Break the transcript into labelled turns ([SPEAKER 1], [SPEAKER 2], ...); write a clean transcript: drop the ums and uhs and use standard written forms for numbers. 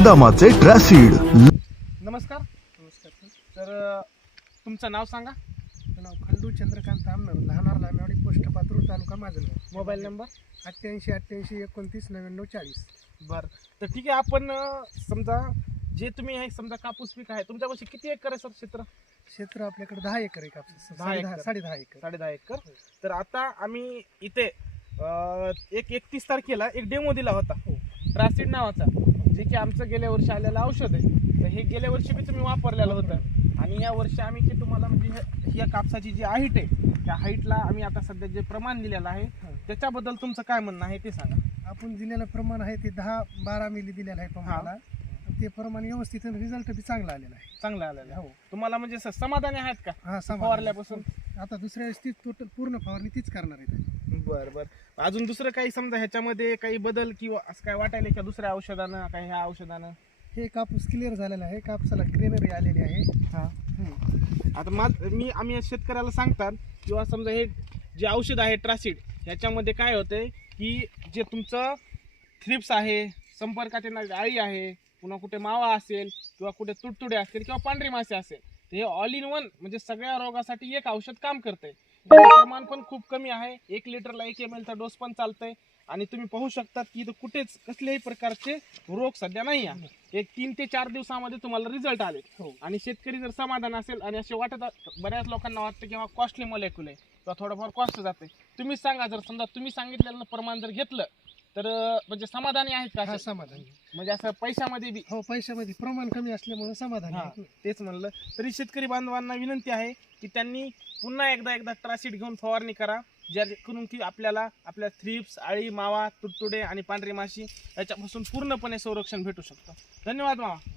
[SPEAKER 1] बदामाचे ट्रॅसिड।
[SPEAKER 2] नमस्कार. तर तुमचं नाव सांगा.
[SPEAKER 3] नाव खंडू चंद्रकांत आमनार, लहानार लांबेवाडी, पोस्ट पातूर, तालुका माजलगाव.
[SPEAKER 2] मोबाईल नंबर
[SPEAKER 3] 88
[SPEAKER 2] बरं. तर ठीक आहे, आपण समजा जे तुम्ही हे समजा कापूस पीक आहे तुमच्यापाशी किती एकर आहे सर क्षेत्र?
[SPEAKER 3] क्षेत्र आपल्याकडे 10 एकर आहे कापूस.
[SPEAKER 2] 10 एकर.
[SPEAKER 3] 10.5 एकर.
[SPEAKER 2] 10.5 एकर. तर आता आम्ही इथे 31 तारखेला एक डेमो दिला होता ट्रासिड नावाचा, जे की आमचं गेल्या वर्षी आलेलं औषध आहे. तर हे गेल्या वर्षी बी तुम्ही वापरलेलं होतं आणि या वर्षी आम्ही की तुम्हाला म्हणजे या कापसाची जी हाईट आहे त्या हाईटला आम्ही आता सध्या जे प्रमाण दिलेलं आहे त्याच्याबद्दल तुमचं काय म्हणणं आहे ते सांगा.
[SPEAKER 3] आपण दिलेलं प्रमाण आहे ते 10-12 मिली दिलेलं आहे पंपाला. ते प्रमाण व्यवस्थित रिझल्ट बी चांगला आलेला आहे.
[SPEAKER 2] चांगलं आलेलं आहे.
[SPEAKER 3] हो.
[SPEAKER 2] तुम्हाला म्हणजे समाधानी आहेत का
[SPEAKER 3] हा,
[SPEAKER 2] फवारल्यापासून?
[SPEAKER 3] आता दुसऱ्या वेळेस तीच टोटल पूर्ण फवारणी तीच करणार आहे.
[SPEAKER 2] बरं बरं. अजून दुसरं काही समजा ह्याच्यामध्ये काही बदल किंवा असं काय वाटायला का दुसऱ्या औषधानं काही ह्या औषधानं?
[SPEAKER 3] हे कापूस क्लिअर झालेला आहे, कापसाला ग्रेनरी आलेली आहे.
[SPEAKER 2] हां. आता आम्ही शेतकऱ्याला सांगतात किंवा समजा हे जे औषध आहे ट्रासिड ह्याच्यामध्ये काय होतंय की जे तुमचं थ्रिप्स आहे, संपर्कात येणारी अळी आहे, पुन्हा कुठे मावा असेल किंवा कुठे तुडतुडे असतील किंवा पांढरी मासे असेल, तर हे ऑल इन वन म्हणजे सगळ्या रोगासाठी एक औषध काम करतंय. त्याचं प्रमाण पण खूप कमी आहे. 1 लिटरला 1 ml चा डोस पण चालतंय आणि तुम्ही पाहू शकतात की इथं कुठेच कसल्याही प्रकारचे रोग सध्या नाही आहे. एक 3 ते 4 दिवसामध्ये तुम्हाला रिझल्ट आले. आणि शेतकरी जर समाधान असेल आणि असे वाटत बऱ्याच लोकांना वाटतं किंवा कॉस्टली मॉलिक्यूल आहे किंवा थोडंफार कॉस्ट जाते, तुम्ही सांगा जर समजा तुम्ही सांगितलेलं प्रमाण जर घेतलं तर म्हणजे समाधानी आहेत का?
[SPEAKER 3] समाधान
[SPEAKER 2] म्हणजे असं पैशामध्ये बी?
[SPEAKER 3] हो, पैशामध्ये प्रमाण कमी असल्यामुळे समाधान आहे.
[SPEAKER 2] तेच म्हणलं. तरी शेतकरी बांधवांना विनंती आहे की त्यांनी पुन्हा एकदा ट्रासिड घेऊन फवारणी करा, ज्याकरून की आपल्याला आपल्या थ्रिप्स, अळी, मावा, तुडतुडे आणि पांढरी माशी याच्यापासून पूर्णपणे संरक्षण भेटू शकतं. धन्यवाद मामा.